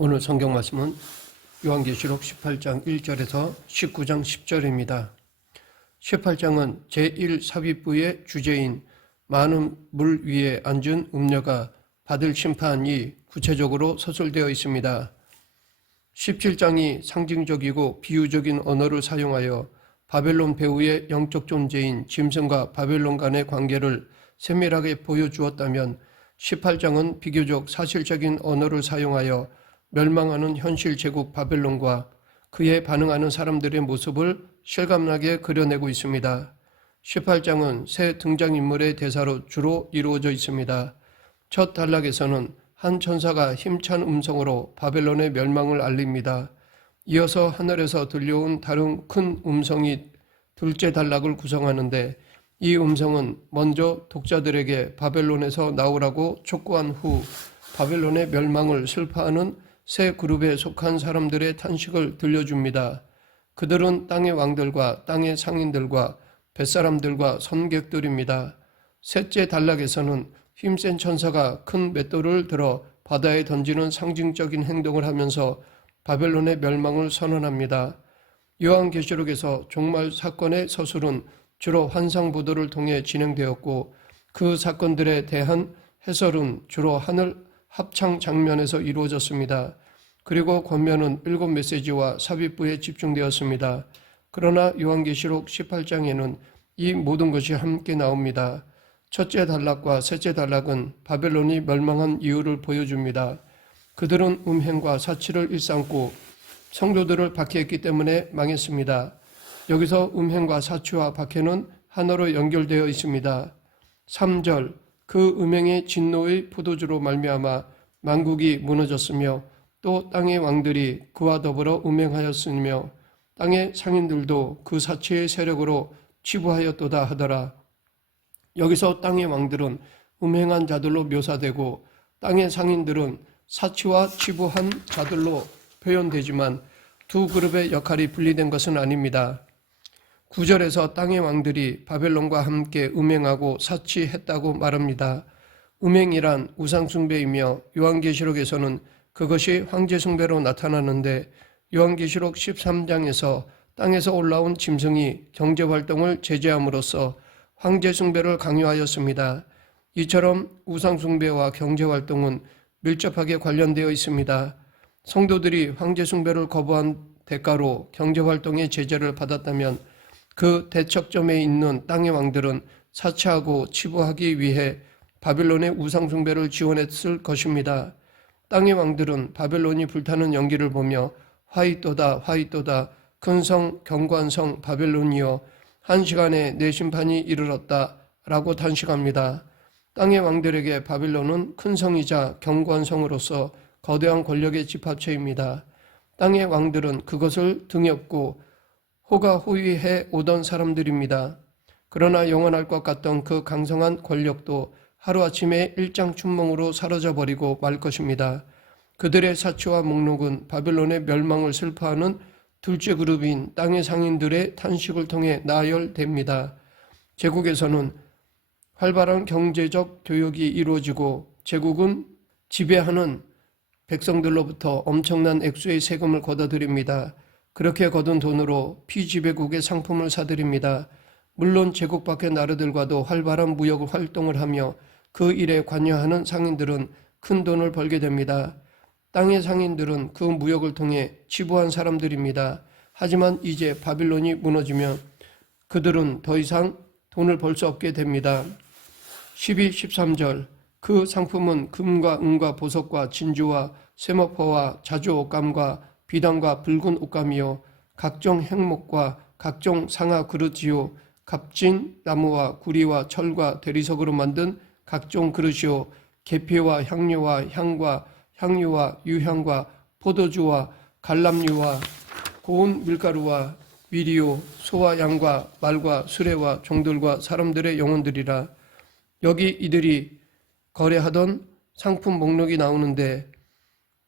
오늘 성경 말씀은 요한계시록 18장 1절에서 19장 10절입니다. 18장은 제1삽입부의 주제인 많은 물 위에 앉은 음녀가 받을 심판이 구체적으로 서술되어 있습니다. 17장이 상징적이고 비유적인 언어를 사용하여 바벨론 배후의 영적 존재인 짐승과 바벨론 간의 관계를 세밀하게 보여주었다면 18장은 비교적 사실적인 언어를 사용하여 멸망하는 현실 제국 바벨론과 그에 반응하는 사람들의 모습을 실감나게 그려내고 있습니다. 18장은 새 등장인물의 대사로 주로 이루어져 있습니다. 첫 단락에서는 한 천사가 힘찬 음성으로 바벨론의 멸망을 알립니다. 이어서 하늘에서 들려온 다른 큰 음성이 둘째 단락을 구성하는데 이 음성은 먼저 독자들에게 바벨론에서 나오라고 촉구한 후 바벨론의 멸망을 슬퍼하는 세 그룹에 속한 사람들의 탄식을 들려줍니다. 그들은 땅의 왕들과 땅의 상인들과 뱃사람들과 선객들입니다. 셋째 단락에서는 힘센 천사가 큰 맷돌을 들어 바다에 던지는 상징적인 행동을 하면서 바벨론의 멸망을 선언합니다. 요한계시록에서 종말 사건의 서술은 주로 환상보도를 통해 진행되었고 그 사건들에 대한 해설은 주로 하늘 합창 장면에서 이루어졌습니다. 그리고 권면은 7 메시지와 삽입부에 집중되었습니다. 그러나 요한계시록 18장에는 이 모든 것이 함께 나옵니다. 첫째 단락과 셋째 단락은 바벨론이 멸망한 이유를 보여줍니다. 그들은 음행과 사치를 일삼고 성도들을 박해했기 때문에 망했습니다. 여기서 음행과 사치와 박해는 하나로 연결되어 있습니다. 3절 그 음행의 진노의 포도주로 말미암아 만국이 무너졌으며 또 땅의 왕들이 그와 더불어 음행하였으며 땅의 상인들도 그 사치의 세력으로 치부하였도다 하더라. 여기서 땅의 왕들은 음행한 자들로 묘사되고 땅의 상인들은 사치와 치부한 자들로 표현되지만 두 그룹의 역할이 분리된 것은 아닙니다. 9절에서 땅의 왕들이 바벨론과 함께 음행하고 사치했다고 말합니다. 음행이란 우상숭배이며 요한계시록에서는 그것이 황제숭배로 나타나는데 요한계시록 13장에서 땅에서 올라온 짐승이 경제활동을 제재함으로써 황제숭배를 강요하였습니다. 이처럼 우상숭배와 경제활동은 밀접하게 관련되어 있습니다. 성도들이 황제숭배를 거부한 대가로 경제활동의 제재를 받았다면 그 대척점에 있는 땅의 왕들은 사치하고 치부하기 위해 바벨론의 우상숭배를 지원했을 것입니다. 땅의 왕들은 바벨론이 불타는 연기를 보며 화이또다 화이또다 큰 성 경관성 바벨론이여 한 시간에 내 심판이 이르렀다 라고 탄식합니다. 땅의 왕들에게 바벨론은 큰 성이자 경관성으로서 거대한 권력의 집합체입니다. 땅의 왕들은 그것을 등엽고 호가호위해 오던 사람들입니다. 그러나 영원할 것 같던 그 강성한 권력도 하루아침에 일장춘몽으로 사라져버리고 말 것입니다. 그들의 사치와 목록은 바벨론의 멸망을 슬퍼하는 둘째 그룹인 땅의 상인들의 탄식을 통해 나열됩니다. 제국에서는 활발한 경제적 교역이 이루어지고 제국은 지배하는 백성들로부터 엄청난 액수의 세금을 걷어들입니다. 그렇게 거둔 돈으로 피지배국의 상품을 사들입니다. 물론 제국 밖의 나라들과도 활발한 무역 활동을 하며 그 일에 관여하는 상인들은 큰 돈을 벌게 됩니다. 땅의 상인들은 그 무역을 통해 치부한 사람들입니다. 하지만 이제 바빌론이 무너지면 그들은 더 이상 돈을 벌 수 없게 됩니다. 12, 13절 그 상품은 금과 은과 보석과 진주와 쇠목포와 자주 옷감과 비단과 붉은 옷감이요 각종 행목과 각종 상아 그릇이요 값진 나무와 구리와 철과 대리석으로 만든 각종 그릇이요 계피와 향료와 향과 향유와 유향과 포도주와 갈람유와 고운 밀가루와 미리요 소와 양과 말과 수레와 종들과 사람들의 영혼들이라. 여기 이들이 거래하던 상품 목록이 나오는데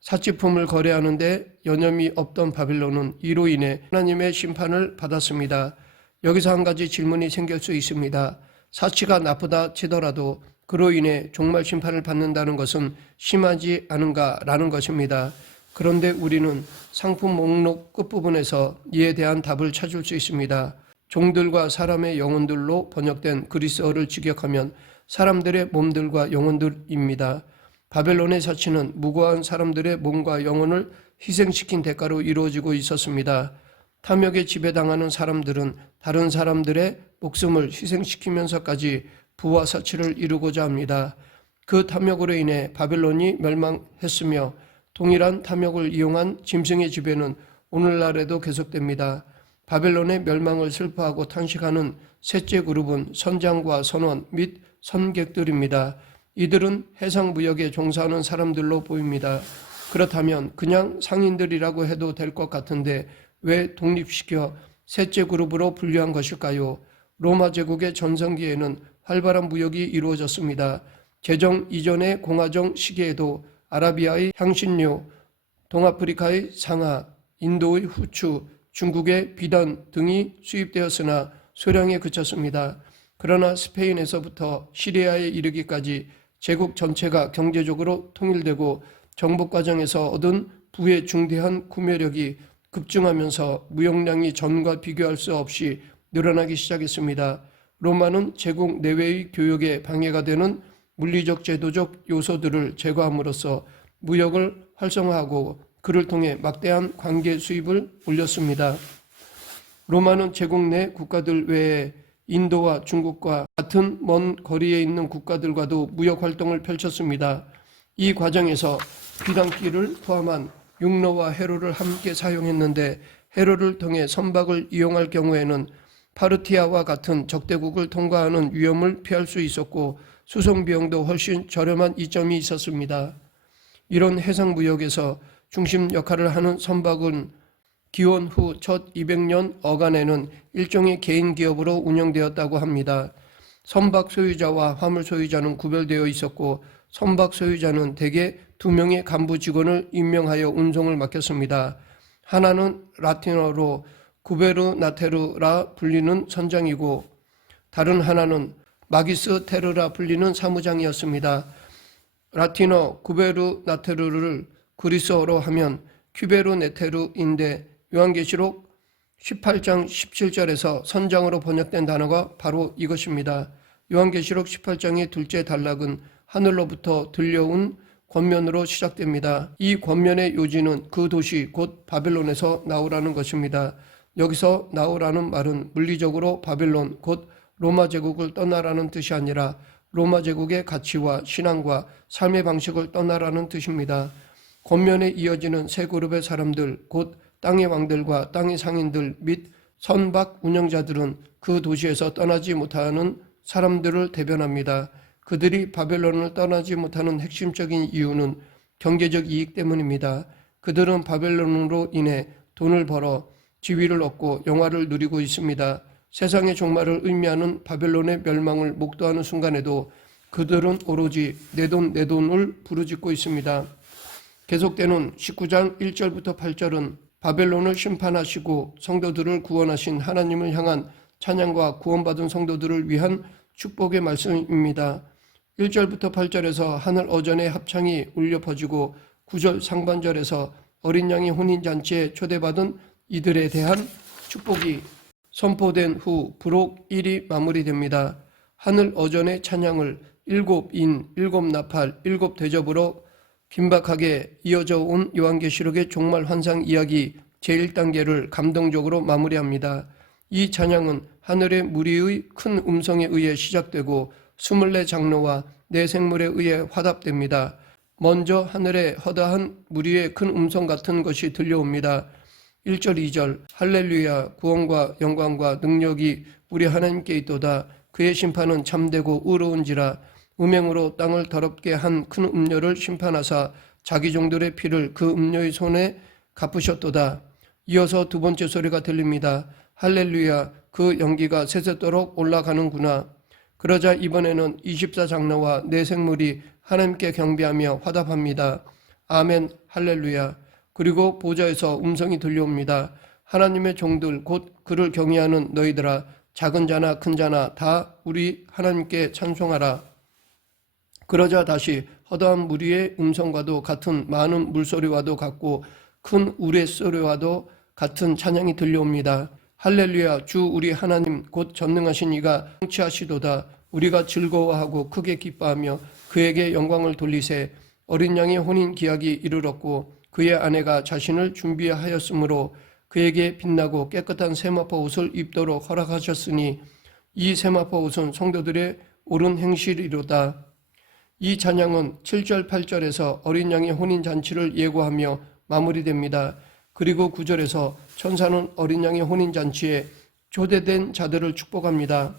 사치품을 거래하는데 여념이 없던 바빌론은 이로 인해 하나님의 심판을 받았습니다. 여기서 한 가지 질문이 생길 수 있습니다. 사치가 나쁘다 치더라도 그로 인해 종말 심판을 받는다는 것은 심하지 않은가라는 것입니다. 그런데 우리는 상품 목록 끝부분에서 이에 대한 답을 찾을 수 있습니다. 종들과 사람의 영혼들로 번역된 그리스어를 직역하면 사람들의 몸들과 영혼들입니다. 바벨론의 자치는 무고한 사람들의 몸과 영혼을 희생시킨 대가로 이루어지고 있었습니다. 탐욕에 지배당하는 사람들은 다른 사람들의 목숨을 희생시키면서까지 부와 사치를 이루고자 합니다. 그 탐욕으로 인해 바벨론이 멸망했으며 동일한 탐욕을 이용한 짐승의 지배는 오늘날에도 계속됩니다. 바벨론의 멸망을 슬퍼하고 탄식하는 셋째 그룹은 선장과 선원 및 선객들입니다. 이들은 해상무역에 종사하는 사람들로 보입니다. 그렇다면 그냥 상인들이라고 해도 될 것 같은데 왜 독립시켜 셋째 그룹으로 분류한 것일까요? 로마 제국의 전성기에는 활발한 무역이 이루어졌습니다. 제정 이전의 공화정 시기에도 아라비아의 향신료, 동아프리카의 상아, 인도의 후추, 중국의 비단 등이 수입되었으나 소량에 그쳤습니다. 그러나 스페인에서부터 시리아에 이르기까지 제국 전체가 경제적으로 통일되고 정복 과정에서 얻은 부의 중대한 구매력이 급증하면서 무역량이 전과 비교할 수 없이 늘어나기 시작했습니다. 로마는 제국 내외의 교역에 방해가 되는 물리적 제도적 요소들을 제거함으로써 무역을 활성화하고 그를 통해 막대한 관계 수입을 올렸습니다. 로마는 제국 내 국가들 외에 인도와 중국과 같은 먼 거리에 있는 국가들과도 무역 활동을 펼쳤습니다. 이 과정에서 비단길을 포함한 육로와 해로를 함께 사용했는데 해로를 통해 선박을 이용할 경우에는 파르티아와 같은 적대국을 통과하는 위험을 피할 수 있었고 수송 비용도 훨씬 저렴한 이점이 있었습니다. 이런 해상무역에서 중심 역할을 하는 선박은 기원 후 첫 200년 어간에는 일종의 개인 기업으로 운영되었다고 합니다. 선박 소유자와 화물 소유자는 구별되어 있었고 선박 소유자는 대개 2명의 간부 직원을 임명하여 운송을 맡겼습니다. 하나는 라틴어로 구베르나테르라 불리는 선장이고 다른 하나는 마기스 테르라 불리는 사무장이었습니다. 라틴어 구베르나테르를 그리스어로 하면 큐베르네테르인데 요한계시록 18장 17절에서 선장으로 번역된 단어가 바로 이것입니다. 요한계시록 18장의 둘째 단락은 하늘로부터 들려온 권면으로 시작됩니다. 이 권면의 요지는 그 도시 곧 바벨론에서 나오라는 것입니다. 여기서 나오라는 말은 물리적으로 바벨론 곧 로마 제국을 떠나라는 뜻이 아니라 로마 제국의 가치와 신앙과 삶의 방식을 떠나라는 뜻입니다. 권면에 이어지는 세 그룹의 사람들 곧 땅의 왕들과 땅의 상인들 및 선박 운영자들은 그 도시에서 떠나지 못하는 사람들을 대변합니다. 그들이 바벨론을 떠나지 못하는 핵심적인 이유는 경제적 이익 때문입니다. 그들은 바벨론으로 인해 돈을 벌어 지위를 얻고 영화를 누리고 있습니다. 세상의 종말을 의미하는 바벨론의 멸망을 목도하는 순간에도 그들은 오로지 내 돈을 부르짖고 있습니다. 계속되는 19장 1절부터 8절은 바벨론을 심판하시고 성도들을 구원하신 하나님을 향한 찬양과 구원받은 성도들을 위한 축복의 말씀입니다. 1절부터 8절에서 하늘 어전의 합창이 울려 퍼지고 9절 상반절에서 어린 양의 혼인잔치에 초대받은 이들에 대한 축복이 선포된 후 부록 1이 마무리됩니다. 하늘 어전의 찬양을 7인, 7나팔, 7대접으로 긴박하게 이어져 온 요한계시록의 종말 환상 이야기 제1단계를 감동적으로 마무리합니다. 이 찬양은 하늘의 무리의 큰 음성에 의해 시작되고 24장로와 네 생물에 의해 화답됩니다. 먼저 하늘의 허다한 무리의 큰 음성 같은 것이 들려옵니다. 1절 2절 할렐루야 구원과 영광과 능력이 우리 하나님께 있도다. 그의 심판은 참되고 의로운지라. 음행으로 땅을 더럽게 한 큰 음녀를 심판하사 자기 종들의 피를 그 음녀의 손에 갚으셨도다. 이어서 두 번째 소리가 들립니다. 할렐루야 그 연기가 세세토록 올라가는구나. 그러자 이번에는 24장로와 네 생물이 하나님께 경배하며 화답합니다. 아멘 할렐루야. 그리고 보좌에서 음성이 들려옵니다. 하나님의 종들 곧 그를 경외하는 너희들아 작은 자나 큰 자나 다 우리 하나님께 찬송하라. 그러자 다시 허다한 무리의 음성과도 같은 많은 물소리와도 같고 큰 우레소리와도 같은 찬양이 들려옵니다. 할렐루야, 주 우리 하나님 곧 전능하신 이가 통치하시도다. 우리가 즐거워하고 크게 기뻐하며 그에게 영광을 돌리세. 어린 양의 혼인 기약이 이르렀고 그의 아내가 자신을 준비하였으므로 그에게 빛나고 깨끗한 세마포 옷을 입도록 허락하셨으니 이 세마포 옷은 성도들의 옳은 행실이로다. 이 찬양은 7절 8절에서 어린 양의 혼인 잔치를 예고하며 마무리됩니다. 그리고 9절에서 천사는 어린 양의 혼인 잔치에 초대된 자들을 축복합니다.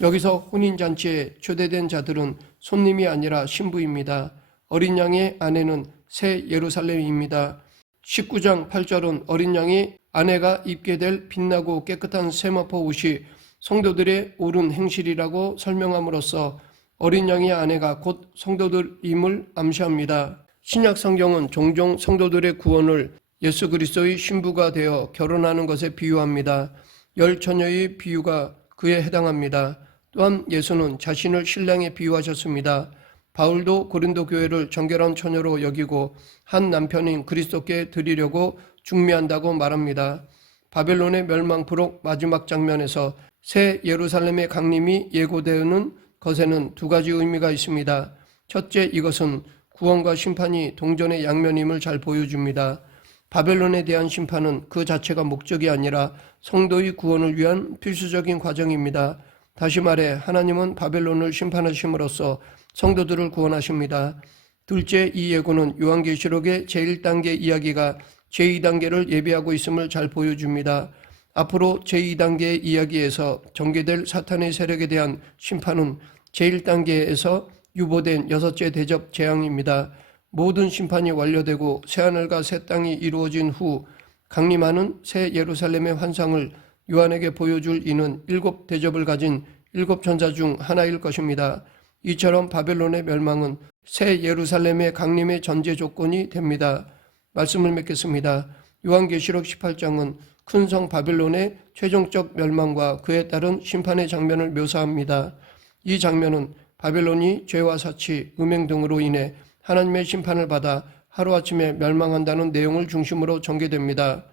여기서 혼인 잔치에 초대된 자들은 손님이 아니라 신부입니다. 어린 양의 아내는 새 예루살렘입니다. 19장 8절은 어린 양이 아내가 입게 될 빛나고 깨끗한 세마포 옷이 성도들의 옳은 행실이라고 설명함으로써 어린 양의 아내가 곧 성도들임을 암시합니다. 신약 성경은 종종 성도들의 구원을 예수 그리스도의 신부가 되어 결혼하는 것에 비유합니다. 열 처녀의 비유가 그에 해당합니다. 또한 예수는 자신을 신랑에 비유하셨습니다. 바울도 고린도 교회를 정결한 처녀로 여기고 한 남편인 그리스도께 드리려고 중매한다고 말합니다. 바벨론의 멸망 부록 마지막 장면에서 새 예루살렘의 강림이 예고되는 것에는 두 가지 의미가 있습니다. 첫째, 이것은 구원과 심판이 동전의 양면임을 잘 보여줍니다. 바벨론에 대한 심판은 그 자체가 목적이 아니라 성도의 구원을 위한 필수적인 과정입니다. 다시 말해 하나님은 바벨론을 심판하심으로써 성도들을 구원하십니다. 둘째, 이 예고는 요한계시록의 제1단계 이야기가 제2단계를 예비하고 있음을 잘 보여줍니다. 앞으로 제2단계의 이야기에서 전개될 사탄의 세력에 대한 심판은 제1단계에서 유보된 여섯째 대접 재앙입니다. 모든 심판이 완료되고 새하늘과 새 땅이 이루어진 후 강림하는 새 예루살렘의 환상을 요한에게 보여줄 이는 7 대접을 가진 7 천사 중 하나일 것입니다. 이처럼 바벨론의 멸망은 새 예루살렘의 강림의 전제 조건이 됩니다. 말씀을 맺겠습니다. 요한계시록 18장은 큰 성 바벨론의 최종적 멸망과 그에 따른 심판의 장면을 묘사합니다. 이 장면은 바벨론이 죄와 사치, 음행 등으로 인해 하나님의 심판을 받아 하루아침에 멸망한다는 내용을 중심으로 전개됩니다.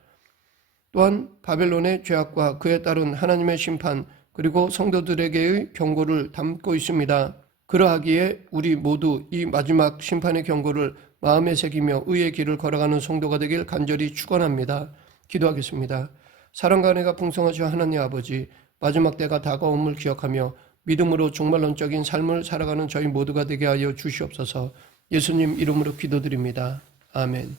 또한 바벨론의 죄악과 그에 따른 하나님의 심판 그리고 성도들에게의 경고를 담고 있습니다. 그러하기에 우리 모두 이 마지막 심판의 경고를 마음에 새기며 의의 길을 걸어가는 성도가 되길 간절히 축원합니다. 기도하겠습니다. 사랑과 은혜가 풍성하신 하나님 아버지, 마지막 때가 다가옴을 기억하며 믿음으로 종말론적인 삶을 살아가는 저희 모두가 되게 하여 주시옵소서. 예수님 이름으로 기도드립니다. 아멘.